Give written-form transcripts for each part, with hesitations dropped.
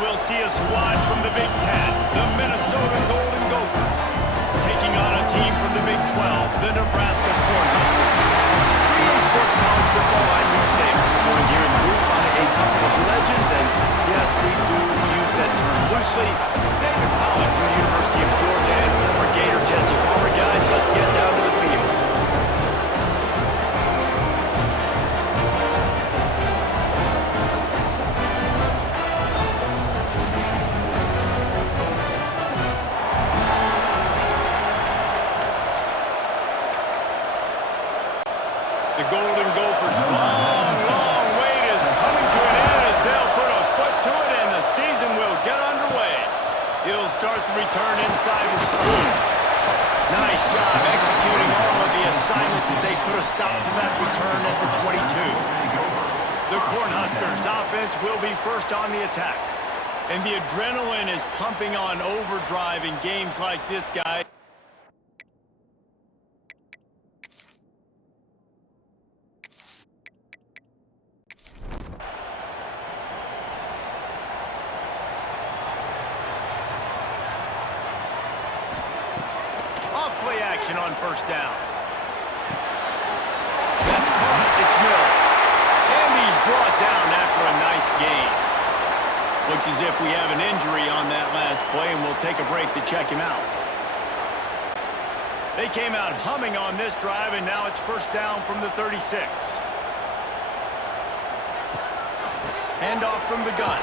we'll see a squad from the Big Ten, the Minnesota Golden Gophers, taking on a team from the Big 12, the Nebraska Cornhuskers. For EA Sports College Football, I'm Reed Staples, joined here in the booth by a couple of legends, and yes, we do use that term loosely. David Pollock from the University of Georgia and former Gator Jesse Palmer. Guys, let's get down to the field. The Golden Gophers' long wait is coming to an end as they'll put a foot to it and the season will get underway. He'll start the return inside the school. Nice job executing all of the assignments as they put a stop to that return at the 22. The Cornhuskers' offense will be first on the attack. And the adrenaline is pumping on overdrive in games like this, guys. Play action on first down. That's caught. It's Mills. And he's brought down after a nice gain. Looks as if we have an injury on that last play, and we'll take a break to check him out. They came out humming on this drive, and now it's first down from the 36. Handoff from the gun.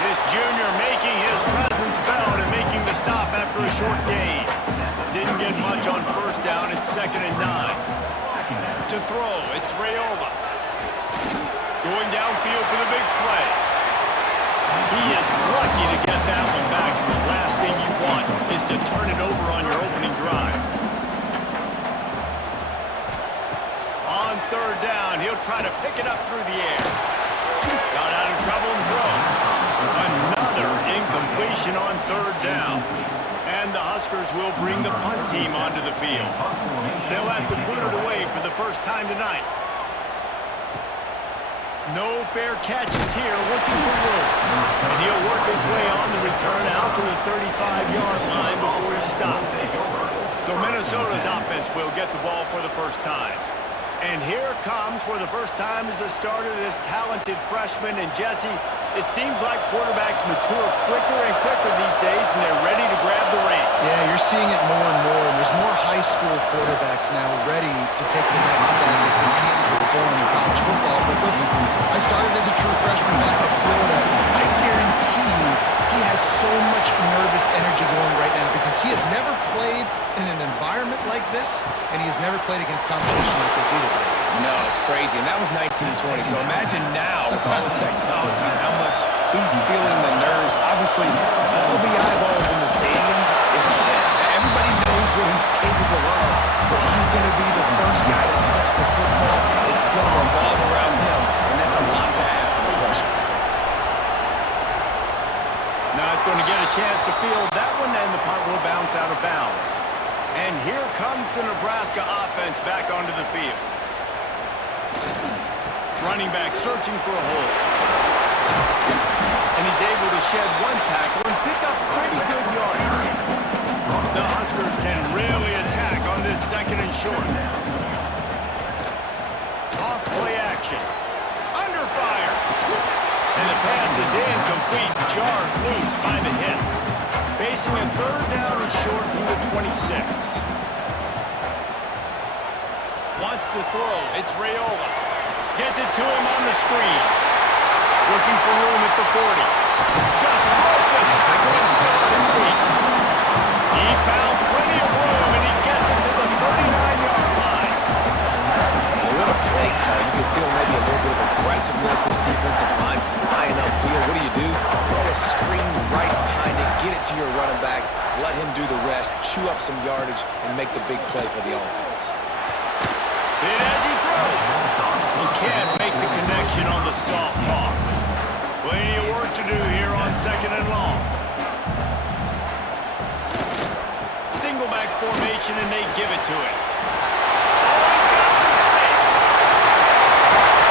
This junior making his presence felt and making the stop after a short gain. Didn't get much on first down. It's 2nd and 9. To throw, it's Rayola. Going downfield for the big play. He is lucky to get that one back, and the last thing you want is to turn it over on your opening drive. On third down, he'll try to pick it up through the air. Got out of trouble and throws. Another incompletion on third down. And the Huskers will bring the punt team onto the field. They'll have to put it away for the first time tonight. No fair catches here, looking for room. And he'll work his way on the return out to the 35-yard line before he stops. So Minnesota's offense will get the ball for the first time. And here comes, for the first time as a starter, this talented freshman. And Jesse, it seems like quarterbacks mature quicker and quicker these days, and they're ready to grab the reins. Yeah, you're seeing it more and more. And there's more high school quarterbacks now ready to take the next step and compete and perform in college football. But listen, I started as a true freshman back at Florida. I guarantee you he has so much nervous energy going right now because he has never played in an environment like this, and he has never played against competition like this either. No, it's crazy, and that was 1920. So imagine now with all the technology and how much he's feeling the nerves. Obviously, all the eyeballs in the stadium is on him. Everybody knows what he's capable of, but he's going to be the first guy to touch the football. It's going to revolve around him, and that's a lot to ask of a freshman. Not going to get a chance to field that one, and the punt will bounce out of bounds. And here comes the Nebraska offense back onto the field. Running back searching for a hole. And he's able to shed one tackle and pick up pretty good yardage. The Huskers can really attack on this 2nd and short. Off play action. Under fire. And the pass is incomplete, jarred loose by the hip. Facing a third down and short from the 26. Wants to throw, it's Rayola. Gets it to him on the screen. Looking for room at the 40. Just broke the tackle and still on his feet. He found plenty of room and he gets it to the 39-yard line. And what a play call. You can feel maybe a little bit of aggressiveness. This defensive line flying upfield. What do? Throw a screen right behind it. Get it to your running back. Let him do the rest. Chew up some yardage and make the big play for the offense. And as he throws, he can't make the connection on the soft toss. Plenty of work to do here on 2nd and long. Single back formation, and they give it to him. Oh, he's got some space.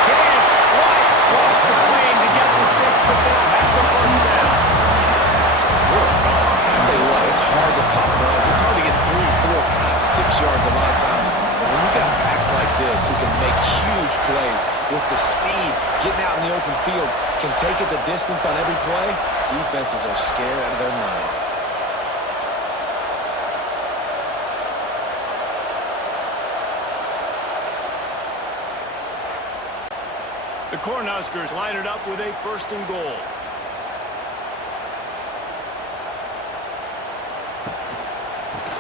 Can't quite cross the plane to get the 6, but they'll have the first down. open field can take it the distance on every play, defenses are scared out of their mind. The Cornhuskers line it up with a 1st and goal.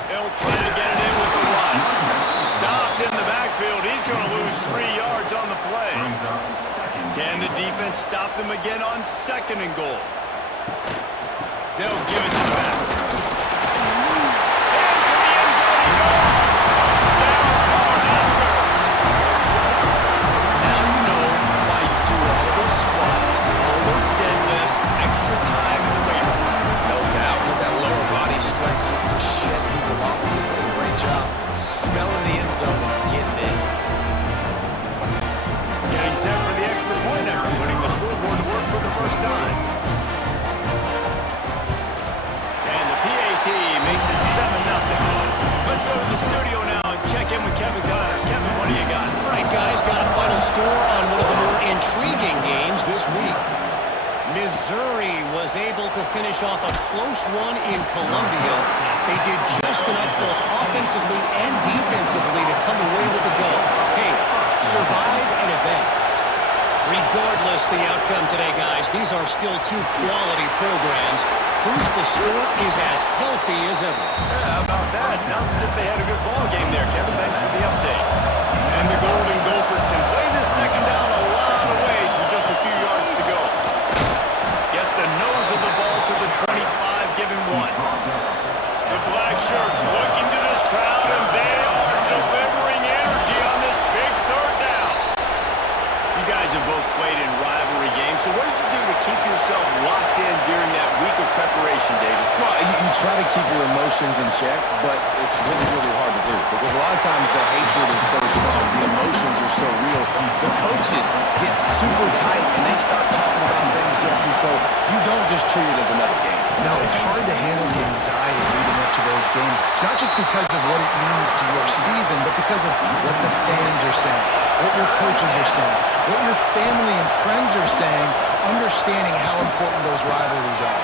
They'll try to get it in with the run. Stopped in the backfield. He's going to lose 3 yards on the play. Can the defense stop them again on 2nd and goal? They'll give it to the back. Into the end zone he goes. Touchdown, Cornhuskers. Now you know why you do all those squats, all those deadlifts, extra time in the weight room. No doubt, with that lower body stretch, you can just shed people off. You do a great job smelling the end zone and getting in. Getting set for the extra point after putting the scoreboard to work for the first time. And the PAT makes it 7-0. Let's go to the studio now and check in with Kevin Connors. Kevin, what do you got? All right, guys, got a final score on one of the more intriguing games this week. Missouri was able to finish off a close one in Columbia. They did just enough both offensively and defensively to come away with the dub. Hey, survive and advance. Regardless the outcome today, guys, these are still 2 quality programs. Proof the sport is as healthy as ever. Yeah, how about that? Sounds as if they had a good ball game there, Kevin. Thanks for the update. And the Golden Gophers can play this second down a lot of ways with just a few yards to go. Gets the nose of the ball to the 25, giving 1. The black shirts looking to this crowd, and they are delivering energy on this big 3rd down. You guys have both played in rivalry games, so what did you do to keep yourself locked in during that week of preparation, David? Well, you try to keep your emotions in check, but it's really, really hard to do because a lot of times the hatred is so strong, the emotions are so real. The coaches get super tight and they start talking about things, Jesse, so you don't just treat it as another game. No, it's hard to handle the anxiety leading up to those games, not just because of what it means to your season, but because of what the fans are saying, what your coaches are saying, what your family and friends are saying, understanding how important those rivalries are.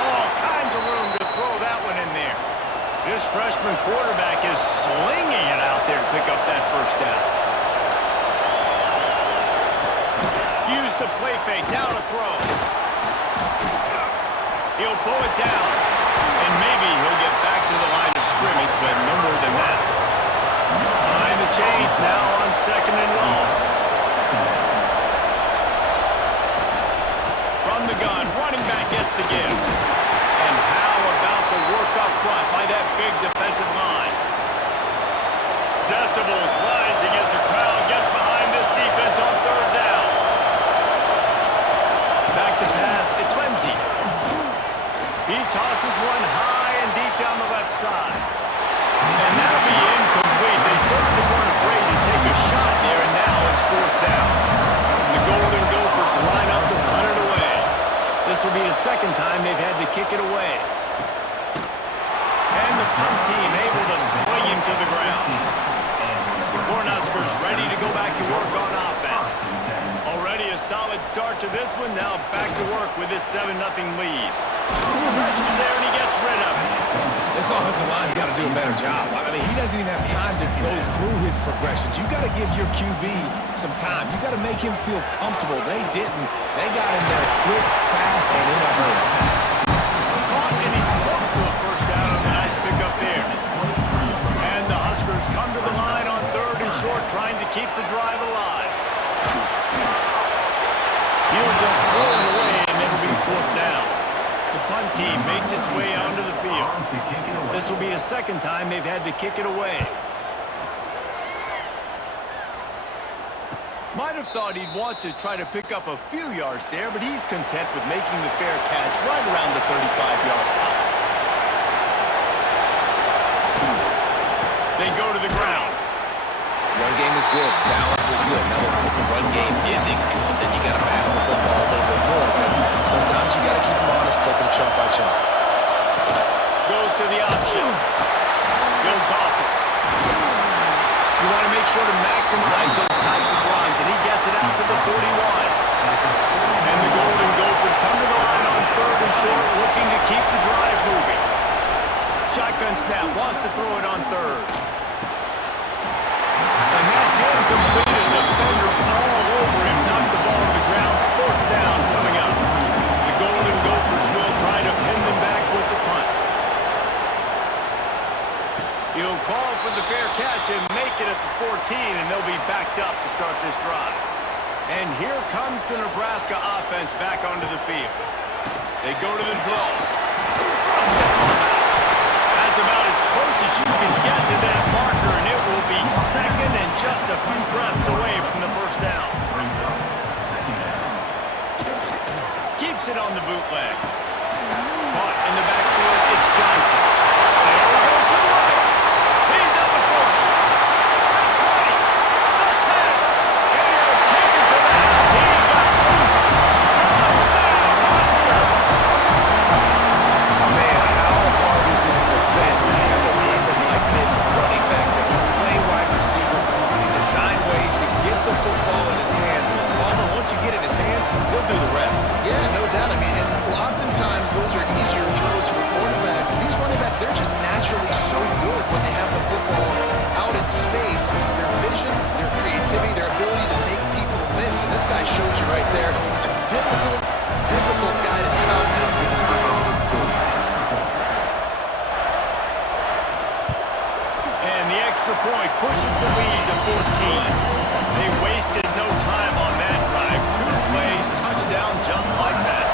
All kinds of room to throw that one in there. This freshman quarterback is slinging it out there to pick up that 1st down. Use the play fake, now to throw. He'll pull it down, and maybe he'll get back to the line of scrimmage, but no more than that. Behind the chains now on 2nd and long. From the gun, running back gets the give. And how about the work up front by that big defensive line? Decibels rising as the crowd gets behind this defense on 3rd down. Back to pass, it's Lindsey. He tosses one high and deep down the left side. And that'll be incomplete. They certainly weren't afraid to take a shot there, and now it's 4th down. The Golden Gophers line up to punt it away. This will be the 2nd time they've had to kick it away. And the punt team able to sling him to the ground. The Cornhuskers ready to go back to work on offense. Already a solid start to this one. Now back to work with this 7-0 lead. Pressure's there and he gets rid of it. This offensive line's got to do a better job. I mean, he doesn't even have time to go through his progressions. You got to give your QB some time. You got to make him feel comfortable. They didn't. They got him there quick, fast, and in a hurry. Caught, and he's close to a 1st down on the nice pickup there. And the Huskers come to the line on 3rd and short, trying to keep the drive alive. He'll just throw it away, and it'll be 4th down. The punt team makes its way onto the field. This will be the 2nd time they've had to kick it away. Might have thought he'd want to try to pick up a few yards there, but he's content with making the fair catch right around the 35-yard line. They go to the ground. Run game is good. Balance is good. Now listen, if the run game isn't good, then you got to pass the football a little bit more. But sometimes you got to keep them honest, take them chunk by chunk. Goes to the option. He'll toss it. You want to make sure to maximize those types of runs, and he gets it out to the 41. snap. Wants to throw it on third. And that's incomplete. A defender all over him. Knocked the ball to the ground. Fourth down coming up. The Golden Gophers will try to pin them back with the punt. He'll call for the fair catch and make it at the 14, and they'll be backed up to start this drive. And here comes the Nebraska offense back onto the field. They go to the draw. Trust that ball out. That's about as close as you can get to that marker, and it will be second and just a few breaths away from the first down. Keeps it on the bootleg. Caught in the backfield, it's Johnson. There he goes to the right. He's at the 40, the 20, the 10, and he'll take it to the house. He got loose. Touchdown, Husker. Man, how hard is it to defend when you have a weapon like this, a running back that can play wide receiver and design ways to get the football in his hand? Palmer, once you get it in his hands, he'll do the rest. Yeah, no doubt. I mean, and oftentimes those are easier throws for quarterbacks. These running backs, they're just naturally so good when they have the football out in space. Their vision, their creativity, their ability to make people miss. And this guy shows you right there, a difficult guy to stop now for this defense moving forward. And the extra point pushes the lead to 14. They wasted no time on that drive. 2 plays, touchdown just like that.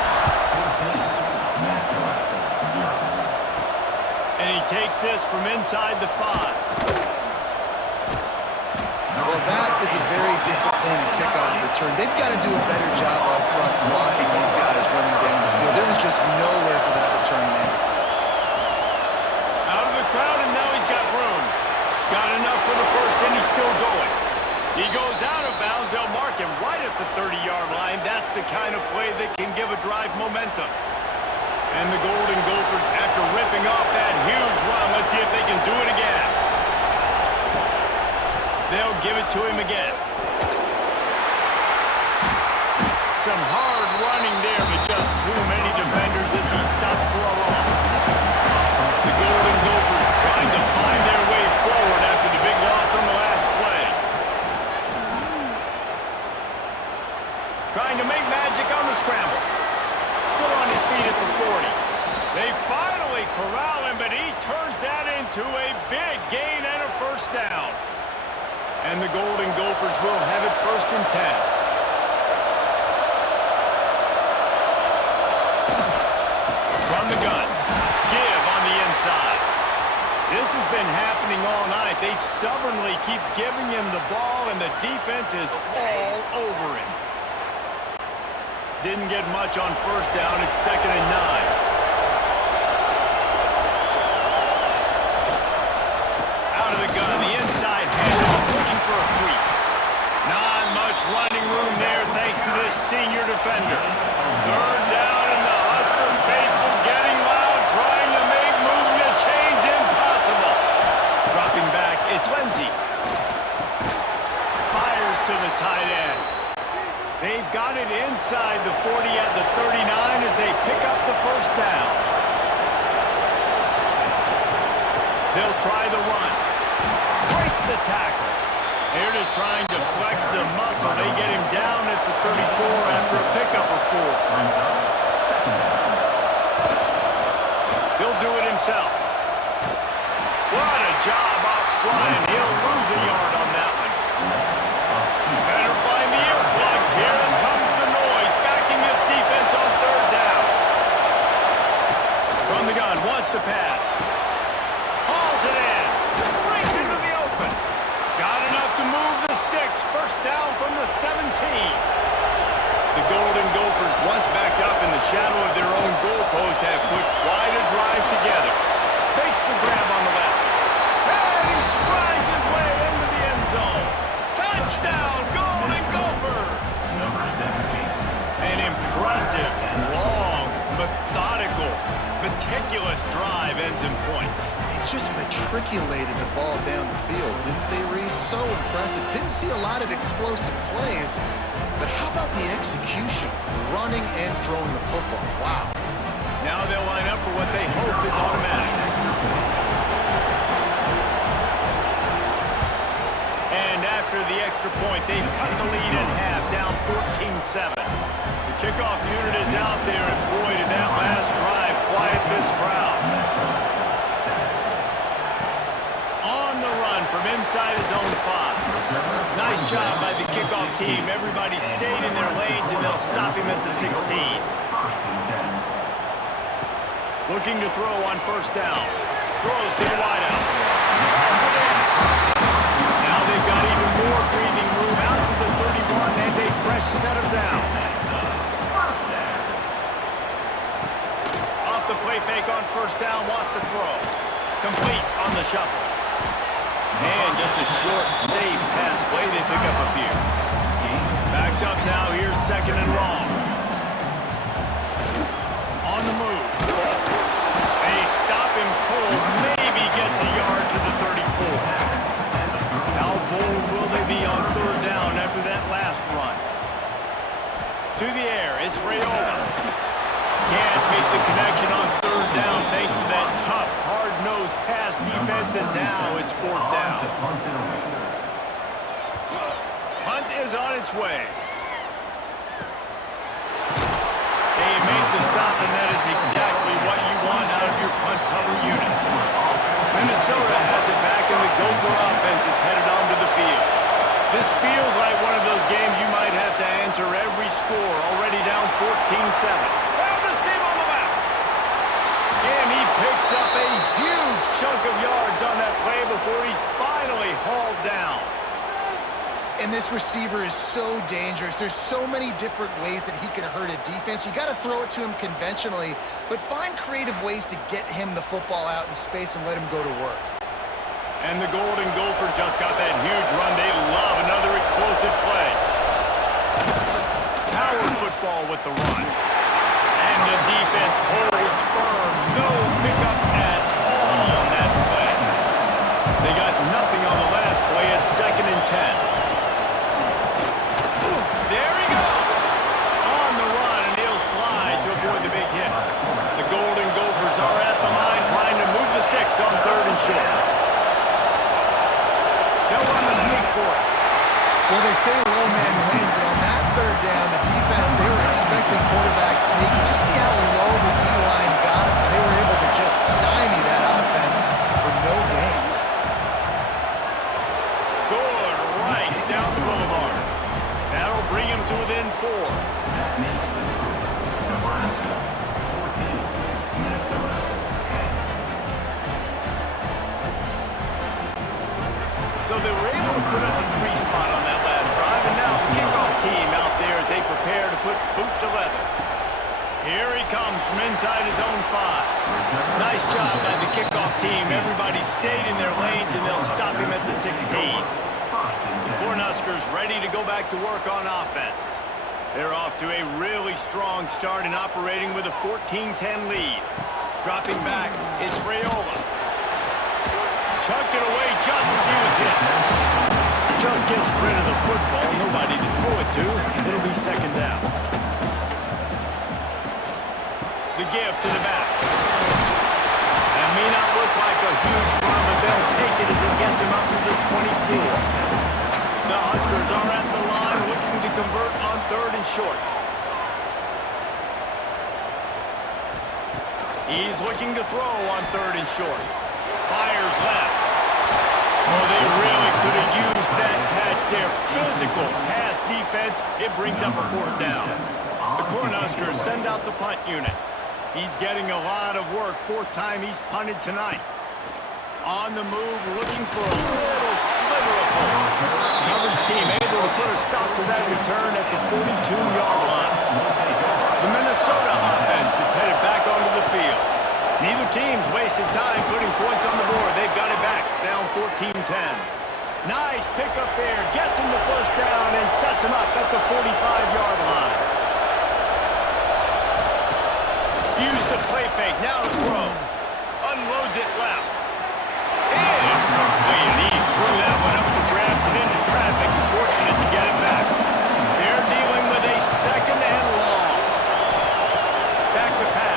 And he takes this from inside the 5. Well, that is a very disappointing kickoff return. They've got to do a better job up front blocking these guys running down the field. There was just nowhere for that return man. Out of the crowd, and now he's got room. Got enough for the first, and he's still going. He goes out of bounds. They'll mark him right at the 30-yard line. That's the kind of play that can give a drive momentum. And the Golden Gophers, after ripping off that huge run, let's see if they can do it again. They'll give it to him again. Some hard running there, but just too many defenders as he stopped for a loss. The Golden Gophers trying to find their way forward after the big loss on the last play. Trying to make magic on the scramble. Still on his feet at the 40. They finally corral him, but he turns that into a big gain and a first down. And the Golden Gophers will have it 1st and 10. From the gun. Give on the inside. This has been happening all night. They stubbornly keep giving him the ball, and the defense is all over him. Didn't get much on first down. It's 2nd and 9. Out of the gun, the inside handoff, looking for a crease. Not much running room there thanks to this senior defender. 3rd down, and the Husker faithful getting loud, trying to make moving a change impossible. Dropping back, it's Lindsey. Fires to the tight end. They've got it inside the 40 at the 39 as they pick up the first down. They'll try the run. Breaks the tackle. They're just trying to flex the muscle. They get him down at the 34 after a pickup of 4. He'll do it himself. What a job out flying. He'll lose a yard on that one. Better find the earplugs. Here comes the noise, backing this defense on 3rd down. From the gun, wants to pass. Hauls it in. Breaks into the open. Got enough to move the sticks. First down from the 17. The Golden Gophers, once backed up in the shadow of their own goalpost, have put quite a drive together. Makes the grab on the left. And he strides his way into the end zone. Touchdown, Golden Gophers! An impressive, long, methodical, meticulous drive ends in points. They just matriculated the ball down the field, didn't they, Reese? So impressive. Didn't see a lot of explosive plays, but how about the execution? Running and throwing the football. Wow. Now they'll line up for what they hope is automatic. extra point. They've cut the lead in half, down 14-7. The kickoff unit is out there, and boy, did that last drive quiet this crowd. On the run from inside his own 5. Nice job by the kickoff team. Everybody stayed in their lanes, and they'll stop him at the 16. Looking to throw on first down. Throws to the wideout. Now they've got even more breathing room out to the 31 and a fresh set of downs. Off the play fake on first down, wants to throw. Complete on the shuffle. And just a short, safe pass play. They pick up a few. Backed up now. Here's second and long. On the move. A stop and pull. Maybe gets a yard to the 34. How bold will they be on third down after that last run? To the air. It's Rayola. Can't make the connection on third down thanks to that tough, hard-nosed pass defense, and now it's fourth down. Punt is on its way. They make the stop, and that is exactly what you want out of your punt cover unit. Minnesota has it back, and the Gopher offense is headed onto the field. This feels like one of those games you might have to answer every score, already down 14-7. And he picks up a huge chunk of yards on that play before he's finally hauled down. And this receiver is so dangerous. There's so many different ways that he can hurt a defense. You got to throw it to him conventionally, but find creative ways to get him the football out in space and let him go to work. And the Golden Gophers just got that huge run. They love another explosive play. Power football with the run. And the defense holds firm. No pickup at all on that play. They got nothing on the last play. It's second and 10. There he goes. On the run, and he'll slide to avoid the big hit. The Golden Gophers are at the line trying to move the sticks on third and short. They'll run the sneak for it. Well, they say low man wins, and on that third down, the defense, they were expecting quarterback sneak. You just see how low the D-line got, and they were able to just stymie that offense for no gain. Good, right down the boulevard. That'll bring him to within 4. Nebraska, 14, Minnesota, 10. So they were able to put up a 3-spot on that last drive, and now the kickoff team out there as they prepare to put boot to leather. Here he comes from inside his own 5. Nice job by the kickoff team. Everybody stayed in their lanes, and they'll stop him at the 16. The Cornhuskers ready to go back to work on offense. They're off to a really strong start and operating with a 14-10 lead. Dropping back, it's Rayola. Chucked it away just as he was hit. Just gets rid of the football. Nobody to throw it to. It'll be second down. The give to the back. That may not look like a huge run, but they'll take it as it gets him up to the 24. The Huskers are at the line looking to convert on third and short. He's looking to throw on third and short. Fires left. Oh, they really could have used that catch there. Physical pass defense. It brings up a fourth down. The Cornhuskers send out the punt unit. He's getting a lot of work. Fourth time he's punted tonight. On the move, looking for a little sliver of hope. Coverage team able to put a stop to that return at the 42-yard line. The Minnesota offense is headed back onto the field. Neither team's wasted time putting points on the board. They've got it back, down 14-10. Nice pickup there. Gets him the first down and sets him up at the 45-yard line. Use the play fake. Now to throw. Unloads it left. And complete. He threw that one up for grabs and into traffic. Fortunate to get it back. They're dealing with a second and long. Back to pass.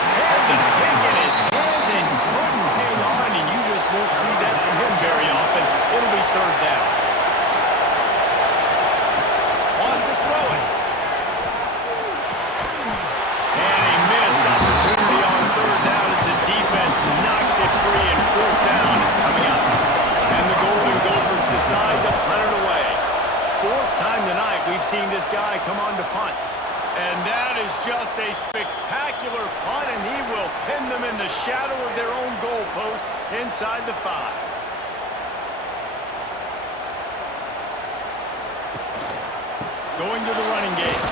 Had the pick in his hands and couldn't hang on, and you just won't see that from him very often. It'll be this guy come on to punt. And that is just a spectacular punt, and he will pin them in the shadow of their own goalpost inside the 5. Going to the running game.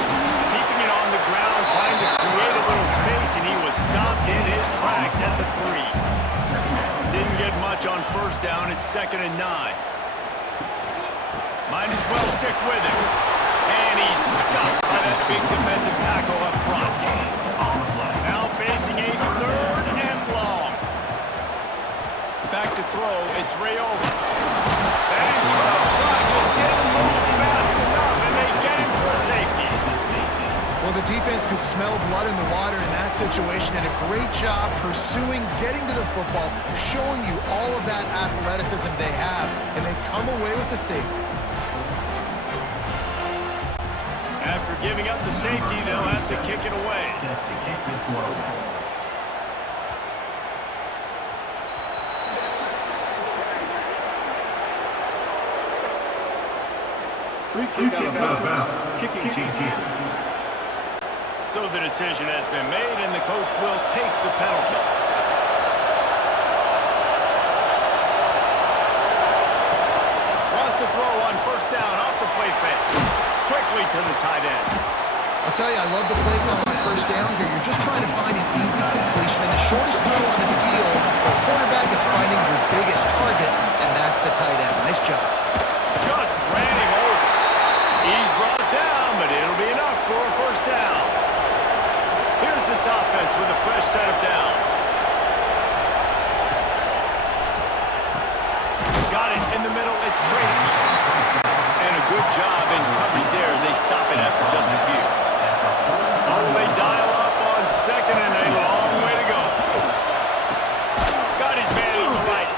Keeping it on the ground, trying to create a little space, and he was stopped in his tracks at the 3. Didn't get much on first down. It's 2nd and 9. Might as well stick with it. And he's stopped by that big defensive tackle up front. Now facing a 3rd and long. Back to throw. It's Rayola. That internal clock just didn't move fast enough, and they get him for a safety. Well, the defense could smell blood in the water in that situation, and a great job pursuing, getting to the football, showing you all of that athleticism they have, and they come away with the safety. After giving up the safety, they'll have to kick it away. Set to kick this one. Free kick out of bounds. Kicking team. So the decision has been made, and the coach will take the penalty. Wants to throw on first down off the play fake. Quickly to the tight end. I'll tell you, I love the play call on first down here. You're just trying to find an easy completion, and the shortest throw on the field for a quarterback is finding your biggest target, and that's the tight end. Nice job. Just ran him over. He's brought down, but it'll be enough for a first down. Here's this offense with a fresh set of downs. Got it in the middle. It's Tracy. And a good job in coverage there as they stop it after just a few. Oh, they dial up on 2nd and a long way to go. Got his man on the right.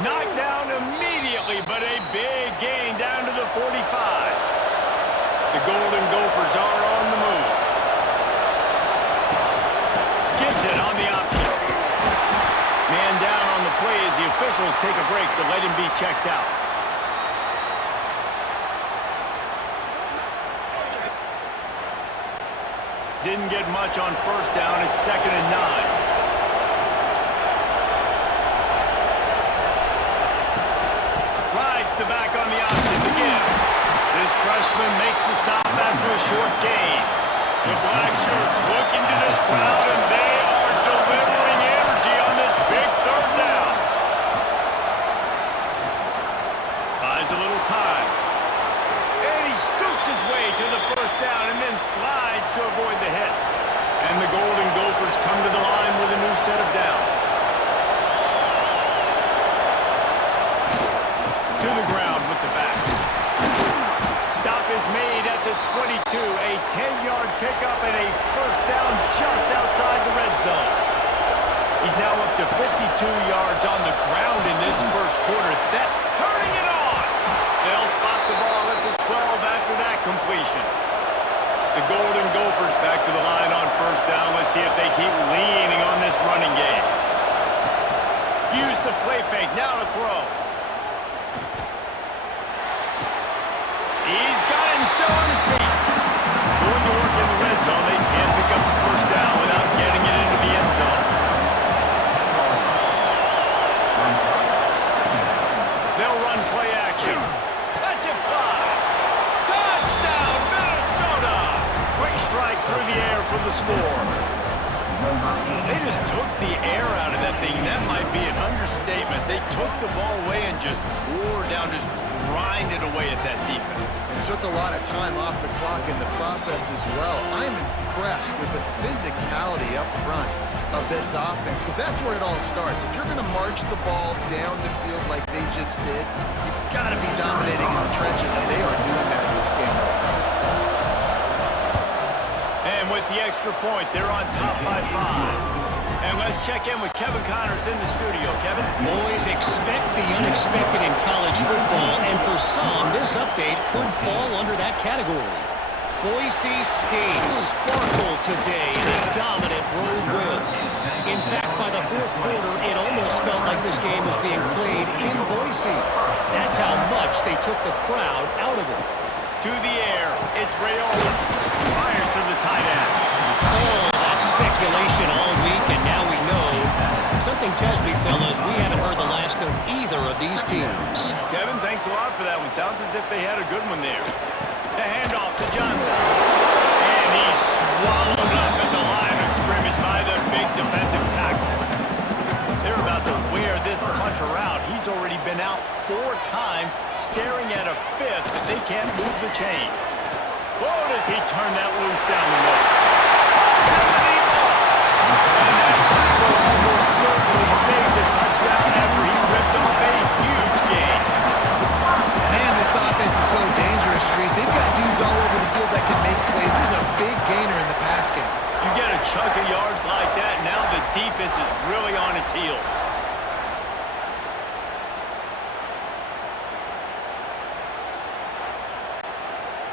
Knocked down immediately, but a big gain down to the 45. The Golden Gophers are on the move. Gives it on the option. Man down on the play as the officials take a break to let him be checked out. Didn't get much on first down. It's 2nd and 9. Rides the back on the option to give. This freshman makes the stop after a short gain. The black shirts look into this crowd, and they are delivering energy on this big 3rd down. Buys a little time. And he scoots his way to the first down and then slides to avoid the hit. And the Golden Gophers come to the line with a new set of downs. To the ground with the back. Stop is made at the 22. A 10-yard pickup and a first down just outside the red zone. He's now up to 52 yards on the ground in this first quarter. That turning it on. They'll spot the ball at the 12 after that completion. The Golden Gophers back to the line on first down. Let's see if they keep leaning on this running game. Use the play fake. Now to throw. He's got him still on his feet. Going to work in the red zone. They can't pick up the first down without getting it into the end zone. They'll run play action. That's it fly. Touchdown, Minnesota. Quick strike through the air for the score. They just took the air out of that thing. That might be an understatement. They took the ball away and just wore down, just grinded away at that defense. It took a lot of time off the clock in the process as well. I'm impressed with the physicality up front of this offense, because that's where it all starts. If you're going to march the ball down the field like they just did, you've got to be dominating in the trenches, and they are doing that in this game right now. And with the extra point, they're on top by 5. And let's check in with Kevin Connors in the studio. Kevin? Boys, expect the unexpected in college football, and for some, this update could fall under that category. Boise State sparkled today in a dominant road win. In fact, by the fourth quarter, it almost felt like this game was being played in Boise. That's how much they took the crowd out of it. To the air, it's Rayola. Fires to the tight end. Oh, that's speculation all week, and now we know. Something tells me, fellas, we haven't heard the last of either of these teams. Kevin, thanks a lot for that one. Sounds as if they had a good one there. The handoff to Johnson. And he's swallowed up at the line of scrimmage by the big defensive tackle. They're about to wear this punter out. He's already been out 4 times, staring at a 5th, but they can't move the chains. Oh, does he turn that loose down the middle? And that tackle almost certainly saved the touchdown after he ripped off a huge gain. Man, this offense is so dangerous, Reese. They've got dudes all over the field that can make plays. There's a big gainer in the pass game. You get a chunk of yards like that, now the defense is really on its heels.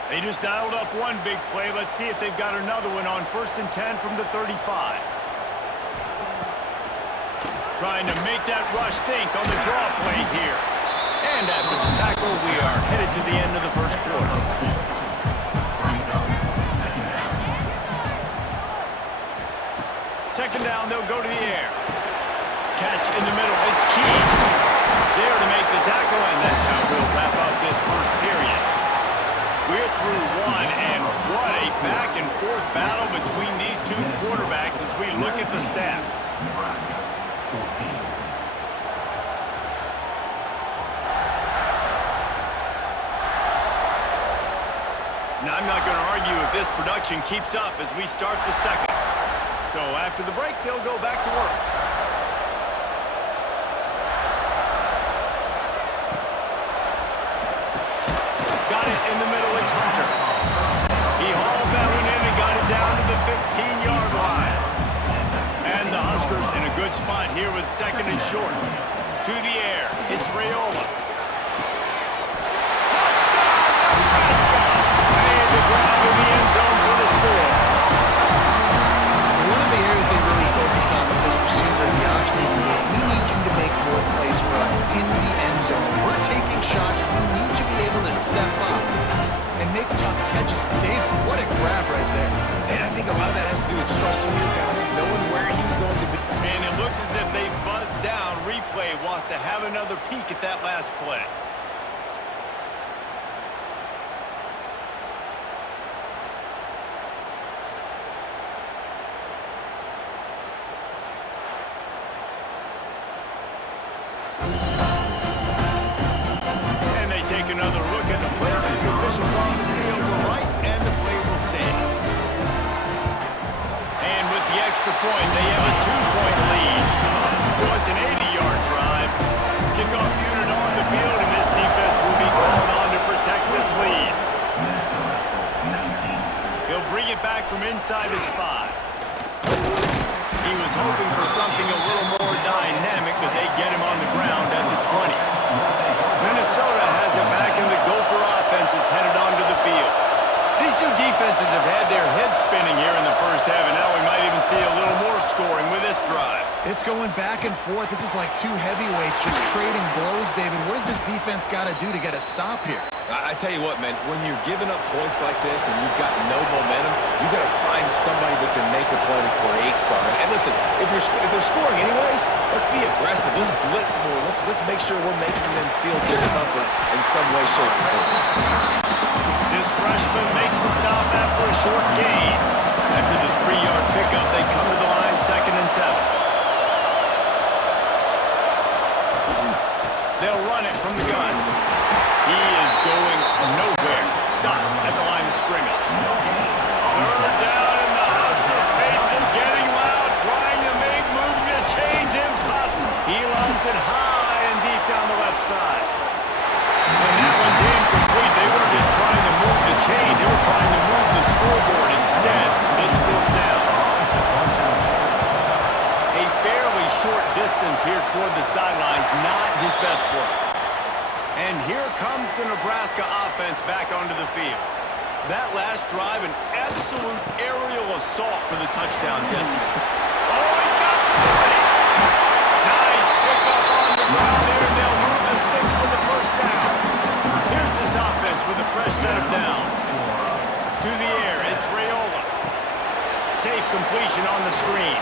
They just dialed up one big play. Let's see if they've got another one on 1st and 10 from the 35. Trying to make that rush think on the draw play here. And after the tackle, we are headed to the end of the first quarter. Second down, they'll go to the air. Catch in the middle, it's key. There to make the tackle, and that's how we'll wrap up this first period. We're through one, and what a back-and-forth battle between these two quarterbacks as we look at the stats. Nebraska, 14. Now, I'm not going to argue if this production keeps up as we start the second. So after the break, they'll go back to work. Got it in the middle, it's Hunter. He hauled that one in and got it down to the 15-yard line. And the Huskers in a good spot here with 2nd and short. To the air, it's Rayola. Touchdown, Nebraska! Made the grab in the end zone for the score. One of the areas they really focused on with this receiver in the offseason was we need you to make more plays for us in the end zone. We're taking shots. We need you to be able to step up and make tough catches. David, what a grab right there. And I think a lot of that has to do with trusting your guy, knowing where he's going to be. And it looks as if they've buzzed down. Replay wants to have another peek at that last play. And they take another look at the play. The officials on the field were right, and the play will stand. And with the extra point, they have a 2-point lead. So it's an 80-yard drive. Kickoff unit on the field, and this defense will be called on to protect this lead. Minnesota, 19. He'll bring it back from inside his 5. He was hoping for something a little more dynamic, but they get him on the ground at the 20. Minnesota has it back, and the Gopher offense is headed onto the field. These two defenses have had their heads spinning here in the first half, and now we might even see a little more scoring with this drive. It's going back and forth. This is like two heavyweights just trading blows, David. What does this defense got to do to get a stop here? I tell you what, man, when you're giving up points like this and you've got no momentum, you got to find somebody that can make a play to create something. And listen, if they're scoring anyways, let's be aggressive. Let's blitz more. Let's make sure we're making them feel discomfort in some way, shape, or form. This freshman makes the stop after a short gain. After the 3-yard pickup, they come to the line 2nd and 7. They'll run it from the gun. He is going nowhere. Stop at the line of scrimmage. 3rd down, and the Husker faithful getting loud, trying to make moves to change impossible. He lobs it high and deep down the left side. And that one's incomplete. They weren't just trying to move the chains. They were trying to move the scoreboard instead. It's 4th down. A fairly short distance here toward the sidelines, not his best work. And here comes the Nebraska offense back onto the field. That last drive, an absolute aerial assault for the touchdown, Jesse. Oh, he's got some space. Nice pickup on the ground there, and they'll move the sticks for the 1st down. Here's this offense with a fresh set of downs. Safe completion on the screen.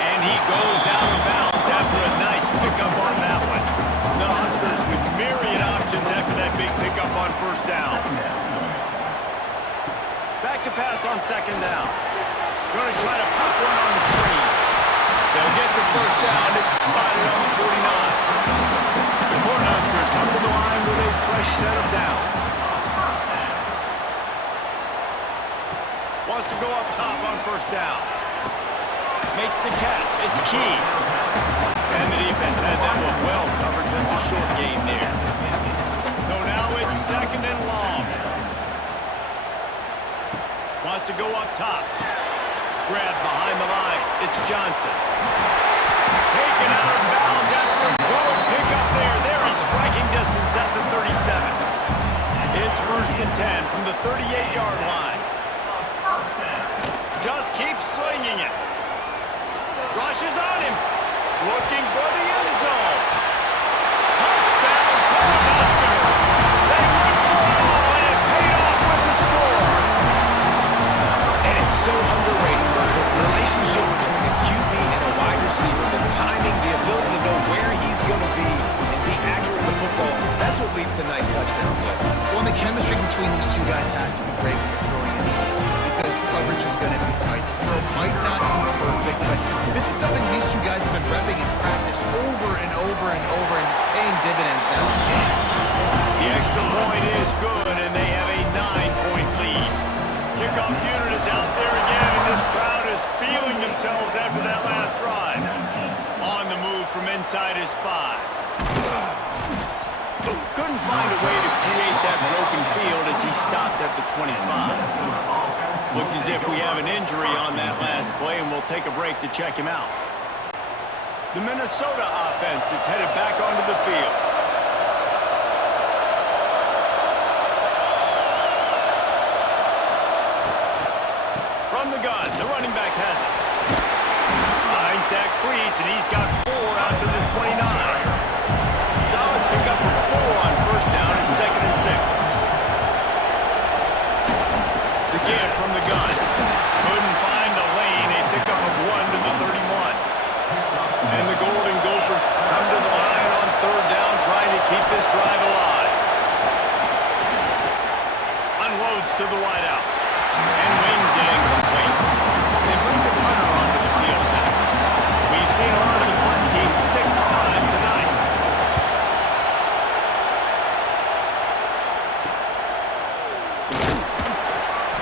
And he goes out of bounds after a nice pickup on that one. The Huskers with myriad options after that big pickup on first down. Back to pass on second down. Going to try to pop one on the screen. They'll get the first down. It's spotted on the 49. The Cornhuskers come to the line with a fresh set of downs. Wants to go up top on first down. Makes the catch. It's key. And the defense had that one well covered. Just a short game there. So now it's second and long. Wants to go up top. Grab behind the line. It's Johnson. Taken out of bounds after a good pickup there. They're in striking distance at the 37. It's first and 10 from the 38-yard line. Just keeps slinging it. Rushes on him. Looking for the end zone. Touchdown, Cornhuskers. They went for it all, and it paid off with the score. And it's so underrated. The relationship between a QB and a wide receiver, the timing, the ability to know where he's going to be and be accurate with the football, that's what leads to nice touchdowns, Jesse. Well, the chemistry between these two guys has to be great when you're throwing in because coverage is going to be tight. The throw might not be perfect, but this is something these two guys have been repping in practice over and over and over, and it's paying dividends now. The extra point is good, and they have a 9-point lead. Kickoff unit is out there again, and this crowd is feeling themselves after that last drive. On the move from inside his 5. Couldn't find a way to create that broken field as he stopped at the 25. Looks as if we have an injury on that last play, and we'll take a break to check him out. The Minnesota offense is headed back onto the field. From the gun, the running back has it. Finds that crease, and he's got 4 out to the 29. Solid pickup of 4 on first down and second and 6. The give from the gun. Couldn't find a lane. A pickup of 1 to the 31. And the Golden Gophers come to the line on third down, trying to keep this drive alive. Unloads to the wideout. And wings it incomplete. They bring the punter onto the field now. We've seen a lot of the punt team 6 times tonight.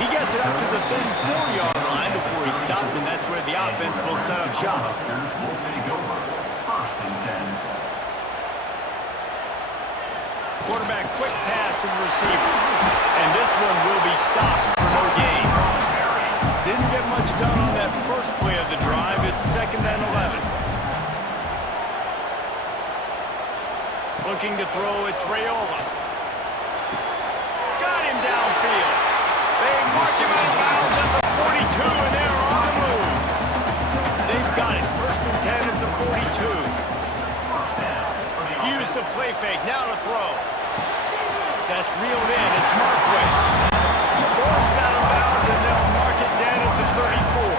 He gets it up to the 34-yard line before he stopped, and that's where the offense will set up shop. Huskers will take over. First and 10. Quarterback quick pass to the receiver. And this one will be stopped for no gain. Didn't get much done on that first play of the drive. It's second and 11. Looking to throw, it's Rayola. Got him downfield. They mark him out of bounds at the 42, and they're on the move. They've got it. First and 10 at the 42. Use the play fake. Now to throw. That's reeled in. It's Markway. Forced out of bounds, and they'll mark it down at the 34.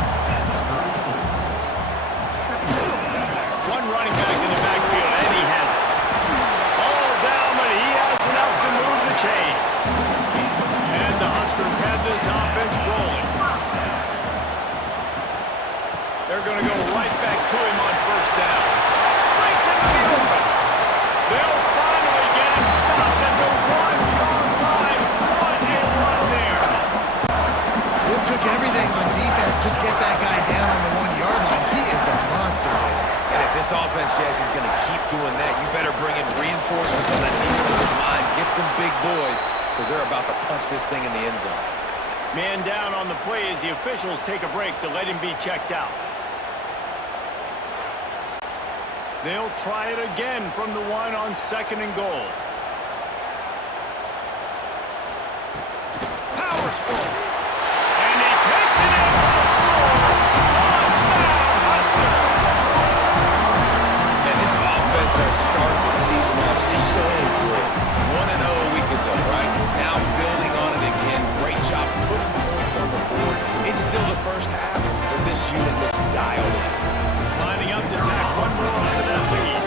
One running back in the backfield, and he has it. All down, but he has enough to move the chains. And the Huskers have this offense rolling. They're going to go right back to him on first down. Breaks into the open. They'll finally get him stopped at the 1-yard line. What a run there. It took everything on defense to just get that guy down on the 1-yard line. He is a monster, man. And if this offense, Jesse, is going to keep doing that, you better bring in reinforcements on that defensive line. Get some big boys, because they're about to punch this thing in the end zone. Man down on the play as the officials take a break to let him be checked out. They'll try it again from the 1 on second and goal. Powers full. And he takes it in for the score. Touchdown, Husker. And this offense has started the season off so good. 1-0 a week ago, right? Now building on it again. Great job putting points on the board. It's still the first half, but this unit looks dialed in. Lining up to tack one more onto that lead.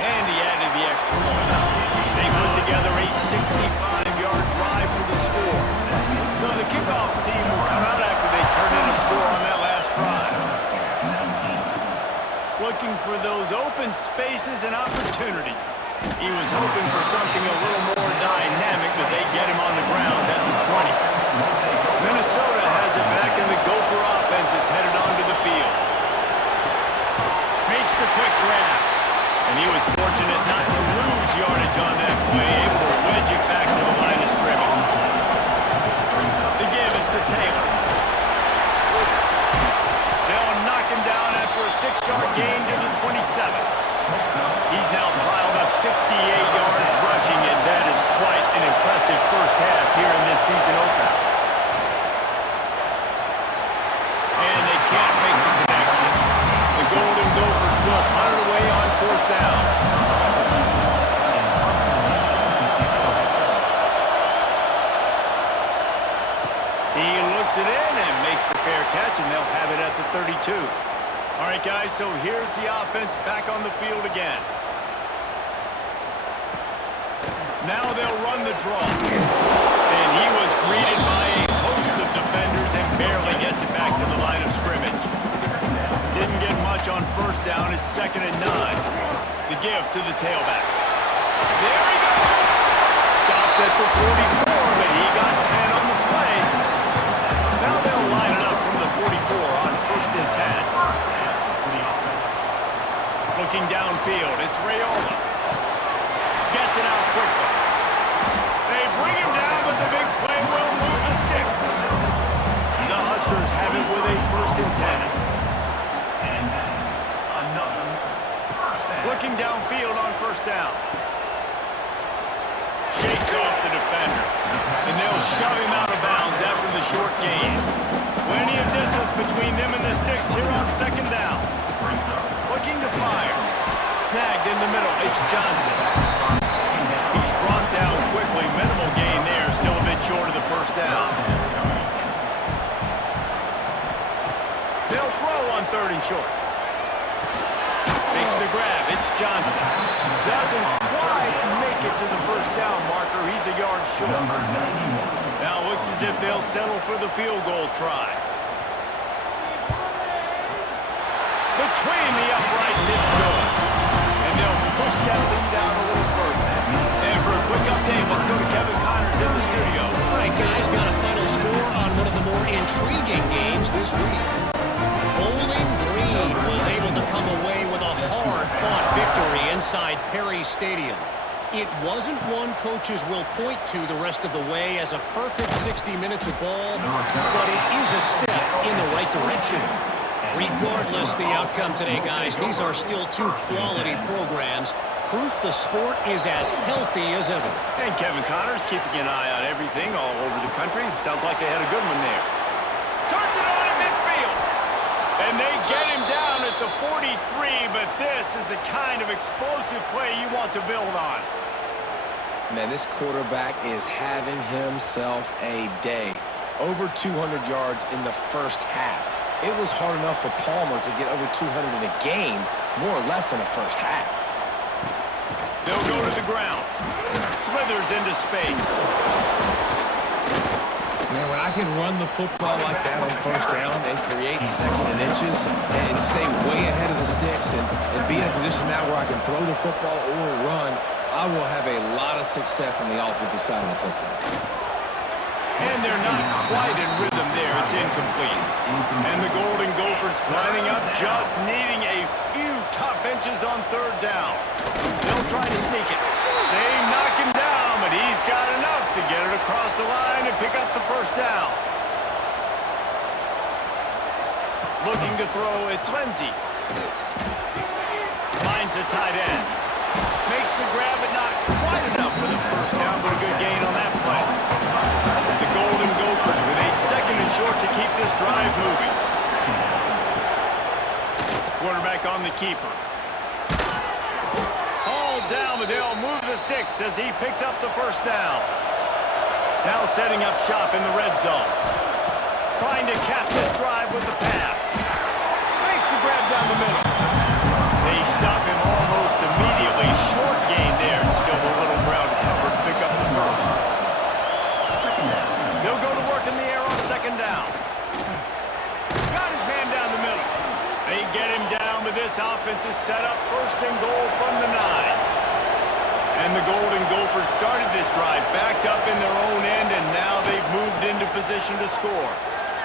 And he added the extra point. They put together a 65-yard drive for the score. So the kickoff team will come out after they turn in a score on that last drive. Looking for those open spaces and opportunity. He was hoping for something a little more dynamic, but they get him on the ground at the 20. Minnesota has it back, and the Gopher offense is headed onto the field. Makes the quick grab. And he was fortunate not to lose yardage on that play, able to wedge it back to the line of scrimmage. The give is to Taylor. They'll knock him down after a 6-yard gain to the 27. He's now piled up 68 yards rushing, and that is quite an impressive first half here in this season opener. And they can't make the connection. The Golden Gophers will punt it away on 4th down. He looks it in and makes the fair catch, and they'll have it at the 32. All right, guys, so here's the offense back on the field again. Now they'll run the draw. And he was greeted by a host of defenders and barely gets it back to the line of scrimmage. Didn't get much on 1st down. It's 2nd and 9. The give to the tailback. There he goes! Stopped at the 44, but he got 10 on the play. Now they'll line it up from the 44 on 1st and 10. Looking downfield, it's Raiola. Gets it out quickly. They bring him down, but the big play will move the sticks. The Huskers have it with a 1st and 10. And another first down. Looking downfield on 1st down. Shakes off the defender. And they'll shove him out of bounds after the short gain. Plenty of distance between them and the sticks here on 2nd down. Looking to fire. Snagged in the middle. It's Johnson. He's brought down quickly. Minimal gain there. Still a bit short of the 1st down. They'll throw on 3rd and short. Makes the grab. It's Johnson. Doesn't quite make it to the 1st down marker. He's a yard short. Now looks as if they'll settle for the field goal try. Between the uprights, it's good. And they'll push that lead out a little further. And for a quick update, let's go to Kevin Connors in the studio. All right, guys, got a final score on one of the more intriguing games this week. Bowling Green was able to come away with a hard-fought victory inside Perry Stadium. It wasn't one coaches will point to the rest of the way as a perfect 60 minutes of ball, but it is a step in the right direction. Regardless the outcome today, guys, these are still two quality programs. Proof the sport is as healthy as ever. And Kevin Connors keeping an eye on everything all over the country. Sounds like they had a good one there. Turns it on in midfield. And they get him down at the 43, but this is the kind of explosive play you want to build on. Man, this quarterback is having himself a day. Over 200 yards in the first half. It was hard enough for Palmer to get over 200 in a game, more or less in the first half. They'll go to the ground. Slithers into space. Man, when I can run the football like that on 1st down and create 2nd and inches and stay way ahead of the sticks and be in a position now where I can throw the football or run, I will have a lot of success on the offensive side of the football. And they're not quite in rhythm there. It's incomplete. And the Golden Gophers lining up, just needing a few tough inches on 3rd down. They'll try to sneak it. They knock him down, but he's got enough to get it across the line and pick up the 1st down. Looking to throw, it's Lindsey. Finds the tight end. Makes the grab, but not quite enough for the 1st down, but a good gain on that play. The Golden Gophers with a 2nd and short to keep this drive moving. Quarterback on the keeper. All down, but they'll move the sticks as he picks up the 1st down. Now setting up shop in the red zone. Trying to cap this drive with the pass. Makes the grab down the middle. They stop him almost immediately. Short gain there. Still a little ground to cover to pick up the first. They'll go to work in the air on second down. Got his man down the middle. They get him down, but this offense is set up first and goal from the 9. And the Golden Gophers started this drive backed up in their own end, and now they've moved into position to score.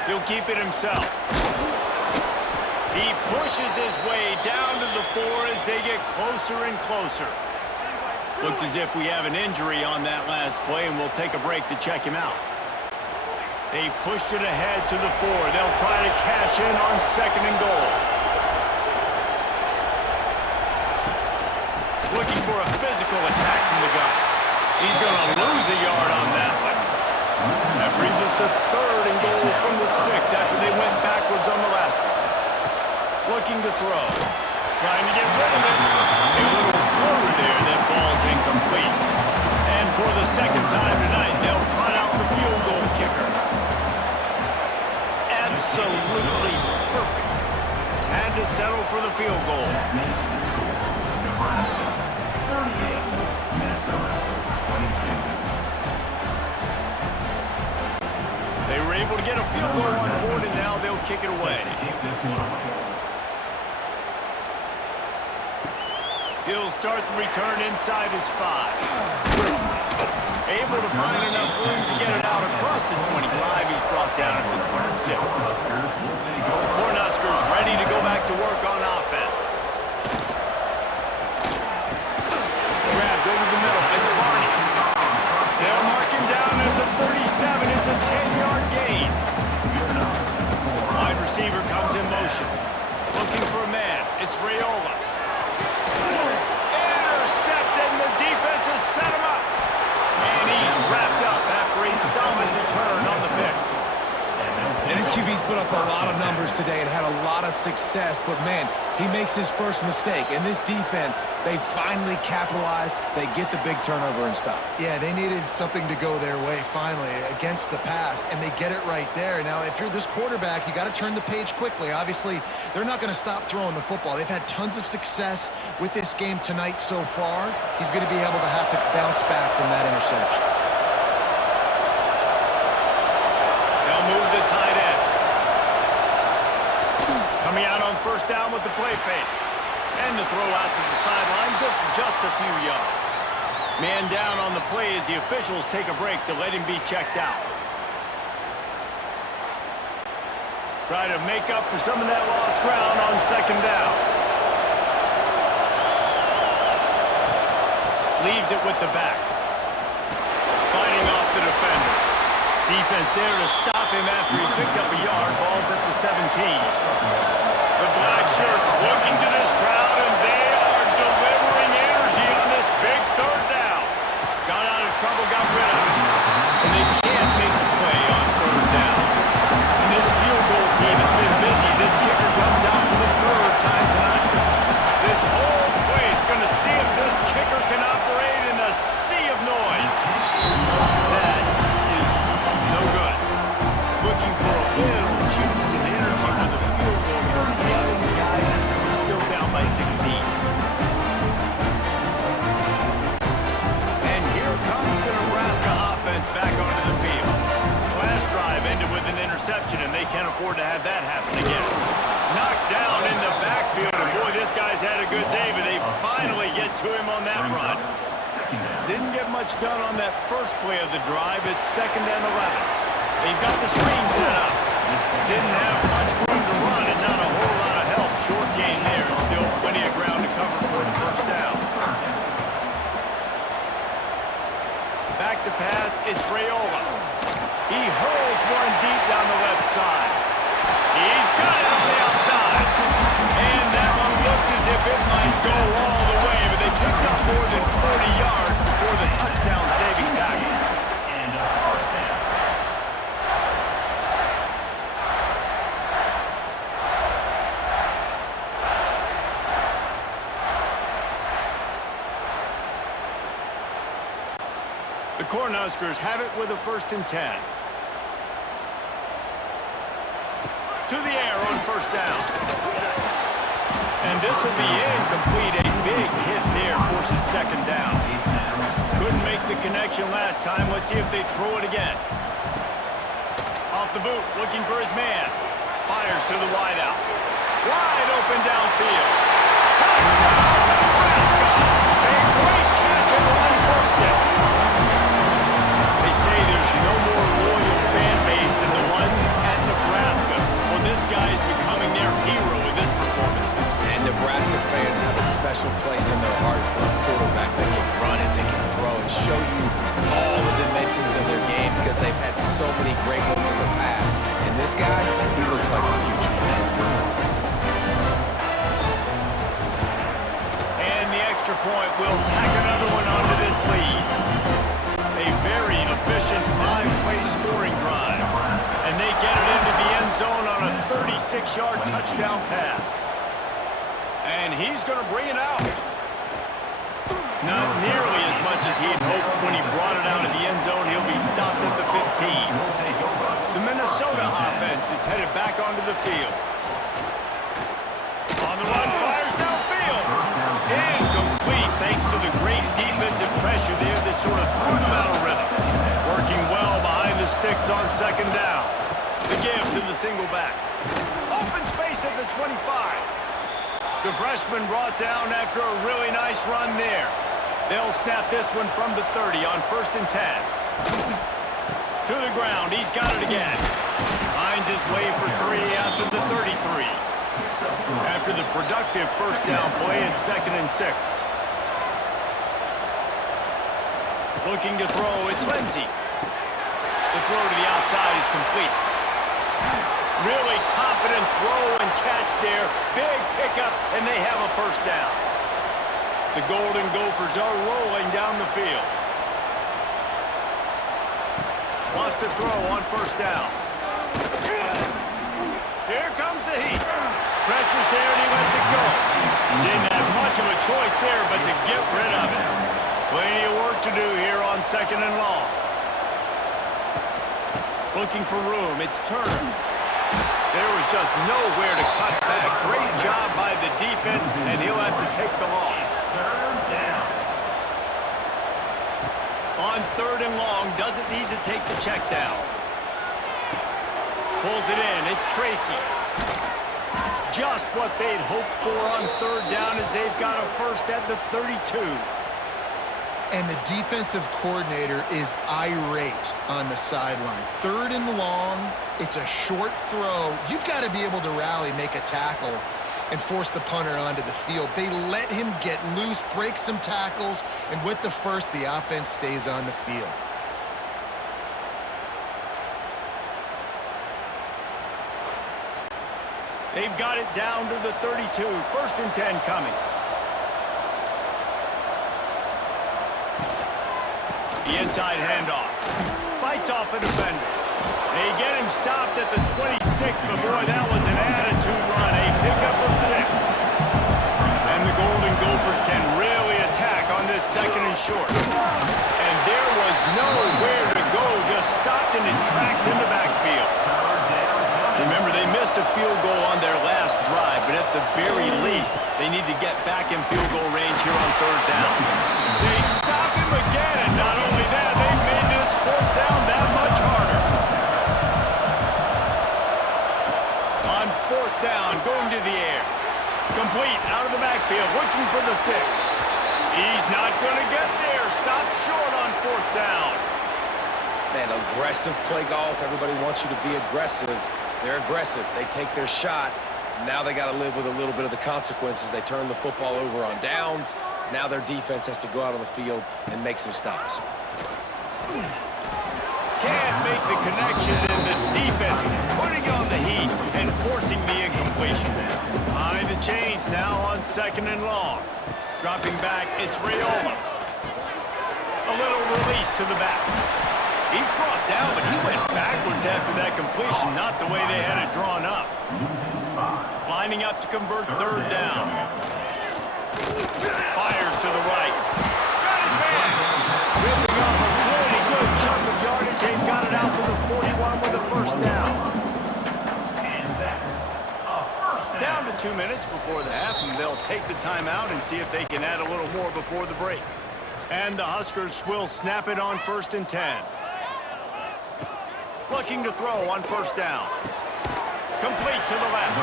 He'll keep it himself. He pushes his way down to the 4 as they get closer and closer. Looks as if we have an injury on that last play, and we'll take a break to check him out. They've pushed it ahead to the 4. They'll try to cash in on second and goal. Looking for a physical attack from the gun. He's going to lose a yard on that one. That brings us to third and goal from the 6 after they went backwards on the last one. Looking to throw. Trying to get rid of it. A little floater there that falls incomplete. And for the second time tonight, they'll try out the field goal kicker. Absolutely perfect. Had to settle for the field goal. Nebraska 38, Minnesota 22. They were able to get a field goal on board, and now they'll kick it away. He'll start the return inside his 5. Able to find enough room to get it out across the 25. He's brought down at the 26. The Cornhuskers ready to go back to work on offense. Grabbed over the middle. It's Barney. They'll mark him down at the 37. It's a 10-yard gain. Wide receiver comes in motion. Looking for a man. It's Raiola. Intercepted, and the defense has set him up. And he's wrapped up after a solid return on the pick. And his QB's put up a lot of numbers today and had a lot of success, but man, he makes his first mistake. And this defense, they finally capitalize. They get the big turnover and stop. Yeah, they needed something to go their way finally against the pass, and they get it right there. Now, if you're this quarterback, you got to turn the page quickly. Obviously, they're not going to stop throwing the football. They've had tons of success with this game tonight so far. He's going to be able to have to bounce back from that interception. They'll move the tight end. Coming out on first down with the play fake. And the throw out to the sideline, good for just a few yards. Man down on the play as the officials take a break to let him be checked out. Try to make up for some of that lost ground on second down. Leaves it with the back. Fighting off the defender. Defense there to stop him after he picked up a yard. Ball's at the 17. The black shirts looking to this crowd, and they are delivering energy on this big third down. Got out of trouble, got rid of it. And they can't make the play on third down. And this field goal team has been busy. This kicker comes out for the third time tonight. This whole place going to see if this kicker can operate in the sea of noise. That is no good. Looking for a little juice and energy with a field goal. You know, yelling guys, we're still down by 16. And here comes the Nebraska offense back onto the field. Last drive ended with an interception, and they can't afford to have that happen again. Knocked down in the backfield, and boy, this guy's had a good day, but they finally get to him on that run. Didn't get much done on that first play of the drive. It's 2nd and 11. They've got the screen set up. Didn't have much room to run and not a whole lot of help. Short gain there and still plenty of ground to cover for the first down. Back to pass, it's Raiola. He hurls one deep down the left side. He's got it on the outside. And that one looked as if it might go all the way, but they picked up more than 40 yards before the touchdown-saving tackle. And a first down. The Cornhuskers have it with a 1st and 10. To the air on 1st down. And this will be incomplete. A big hit there forces 2nd down. Couldn't make the connection last time. Let's see if they throw it again. Off the boot, looking for his man. Fires to the wideout. Wide open downfield. Touchdown, Nebraska! A great catch and run for 6. They say there's no more loyal fan base than the one at Nebraska. Well, this guy's becoming their hero with this performance. And Nebraska fans have a special place in their heart for a quarterback that can run it, they can throw and show you all the dimensions of their game because they've had so many great ones in the past. And this guy, he looks like the future. And the extra point will tack another one onto this lead. A very efficient 5-play scoring drive. And they get it into the end zone on a 36-yard touchdown pass. And he's going to bring it out. Not nearly as much as he had hoped when he brought it out of the end zone. He'll be stopped at the 15. The Minnesota offense is headed back onto the field. On the run, fires downfield. Incomplete thanks to the great defensive pressure there that sort of threw them out of rhythm. Working well behind the sticks on 2nd down. The give to the single back. Open space at the 25. The freshman brought down after a really nice run there. They'll snap this one from the 30 on 1st and 10. To the ground, he's got it again. Finds his way for 3 out to the 33. After the productive 1st down play, it's 2nd and 6. Looking to throw, it's Lindsey. The throw to the outside is complete. Really confident throw and catch there. Big pickup, and they have a 1st down. The Golden Gophers are rolling down the field. Lost a throw on 1st down. Here comes the heat. Pressure's there, and he lets it go. Didn't have much of a choice there, but to get rid of it. Plenty of work to do here on 2nd and long. Looking for room, it's Turner. There was just nowhere to cut back. Great job by the defense, and he'll have to take the loss. 3rd down. On 3rd and long, doesn't need to take the check down. Pulls it in, it's Tracy. Just what they'd hoped for on 3rd down as they've got a 1st at the 32. And the defensive coordinator is irate on the sideline. 3rd and long, it's a short throw. You've got to be able to rally, make a tackle, and force the punter onto the field. They let him get loose, break some tackles, and with the 1st, the offense stays on the field. They've got it down to the 32. 1st and 10 coming. The inside handoff. Fights off a defender. They get him stopped at the 26, but boy, that was an attitude run. A pickup of 6. And the Golden Gophers can really attack on this 2nd and short. And there was nowhere to go, just stopped in his tracks in the backfield. Remember, they missed a field goal on their last drive, but at the very least, they need to get back in field goal range here on 3rd down. They stop him again, and not only that, they've made this 4th down that much harder. On 4th down, going to the air. Complete, out of the backfield, looking for the sticks. He's not going to get there. Stopped short on 4th down. Man, aggressive play calls. Everybody wants you to be aggressive. They're aggressive. They take their shot. Now they got to live with a little bit of the consequences. They turn the football over on downs. Now their defense has to go out on the field and make some stops. Can't make the connection, and the defense putting on the heat and forcing the incompletion. Behind the chains now on 2nd and long. Dropping back, it's Raiola. A little release to the back. He's brought down, but he went backwards after that completion, not the way they had it drawn up. Lining up to convert 3rd down. Fires to the right. Got his man. Ripping off a good it out to the 41 with a first down. And that's a first down. Down to 2 minutes before the half, and they'll take the timeout and see if they can add a little more before the break. And the Huskers will snap it on 1st and 10. Looking to throw on first down. Complete to the left.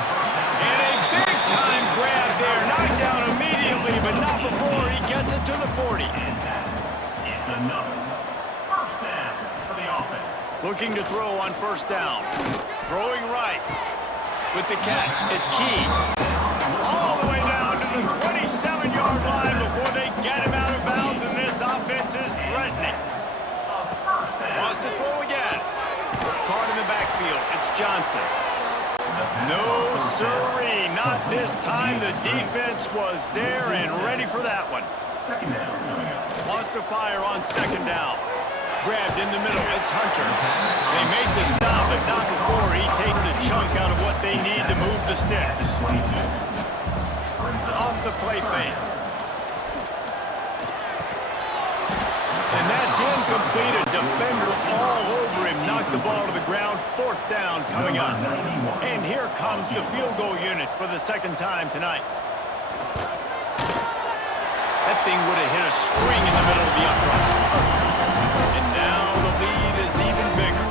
And a big-time grab there. Knocked down immediately, but not before he gets it to the 40. And that is another first down for the offense. Looking to throw on first down. Throwing right. With the catch, it's Key. All the way down to the 27-yard line before they get him out of bounds, and this offense is threatening. Wants to throw again. Caught in the backfield. It's Johnson. No, sirree. Not this time. The defense was there and ready for that one. Second down coming up. Wants to fire on second down. Grabbed in the middle. It's Hunter. They make the stop, but not before he takes a chunk out of what they need to move the sticks. 22. Off the play fake. And that's incomplete. A defender all over him. Knocked the ball to the ground. Fourth down coming up. And here comes the field goal unit for the second time tonight. That thing would have hit a string in the middle of the uprights. Perfect. And now the lead is even bigger.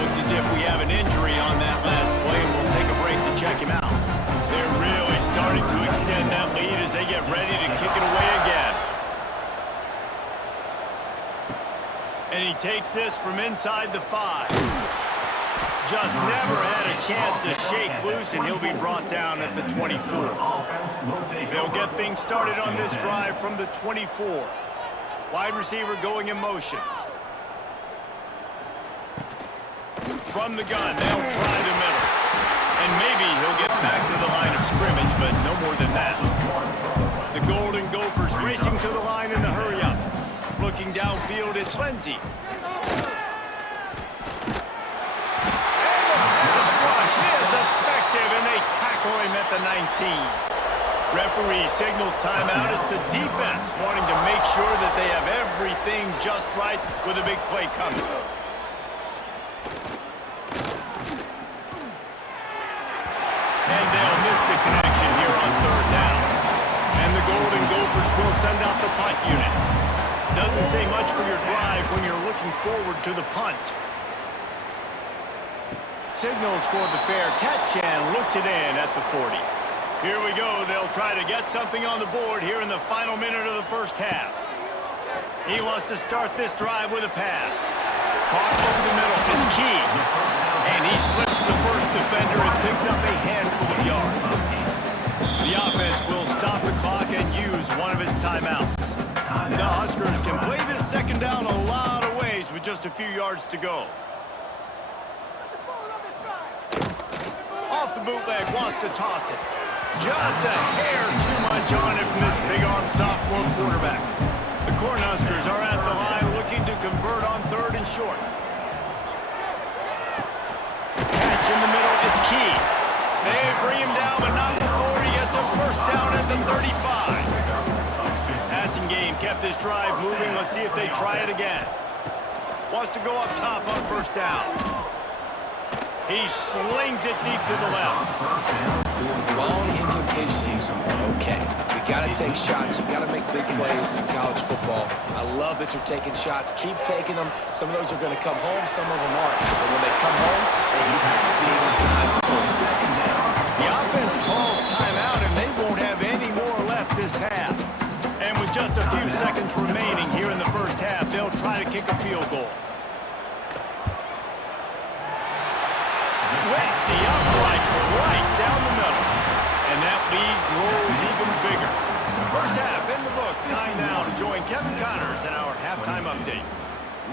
Looks as if we have an injury on that last play, and we'll take a break to check him out. They're really starting to extend that lead as they get ready to kick it away again. And he takes this from inside the 5. Just never had a chance to shake loose, and he'll be brought down at the 24. They'll get things started on this drive from the 24. Wide receiver going in motion. From the gun, they'll try the middle. And maybe he'll get back to the line of scrimmage, but no more than that. The Golden Gophers racing to the line in a hurry-up. Looking downfield, it's Lindsey. And the pass rush is effective, and they tackle him at the 19. Referee signals timeout as the defense wanting to make sure that they have everything just right with a big play coming. And they'll miss the connection here on third down. And the Golden Gophers will send out the punt unit. Doesn't say much for your drive when you're looking forward to the punt. Signals for the fair catch and looks it in at the 40. Here we go. They'll try to get something on the board here in the final minute of the first half. He wants to start this drive with a pass. Caught over the middle. It's Key. And he slips the first defender and picks up a handful of yards. The offense will stop the clock and use one of its timeouts. The Huskers can play this second down a lot of ways with just a few yards to go. Off the bootleg, wants to toss it. Just a hair too much on it from this big-armed sophomore quarterback. The Cornhuskers are at the line looking to convert on third and short. Catch in the middle, it's Key. They bring him down, but not before he gets a first down at the 35. Passing game kept this drive moving. Let's see if they try it again. Wants to go up top on first down. He slings it deep to the left. Long incompletions are okay. You got to take shots. You got to make big plays in college football. I love that you're taking shots. Keep taking them. Some of those are going to come home. Some of them aren't. But when they come home, they eat big time points. The offense calls timeout, and they won't have any more left this half. And with just a few seconds remaining here in the first half, they'll try to kick a field goal. Splits the uprights right down the middle. And that lead grows even bigger. First half in the books. Time now to join Kevin Connors in our halftime update.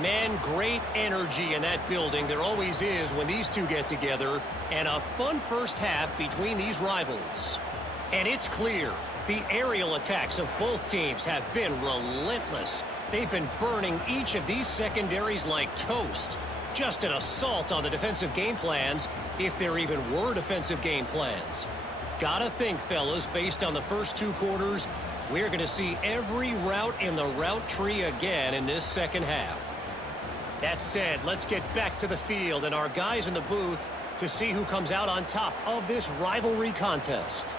Man, great energy in that building. There always is when these two get together. And a fun first half between these rivals. And it's clear, the aerial attacks of both teams have been relentless. They've been burning each of these secondaries like toast. Just an assault on the defensive game plans, if there even were defensive game plans. Gotta think, fellas, based on the first two quarters, we're going to see every route in the route tree again in this second half. That said, let's get back to the field and our guys in the booth to see who comes out on top of this rivalry contest.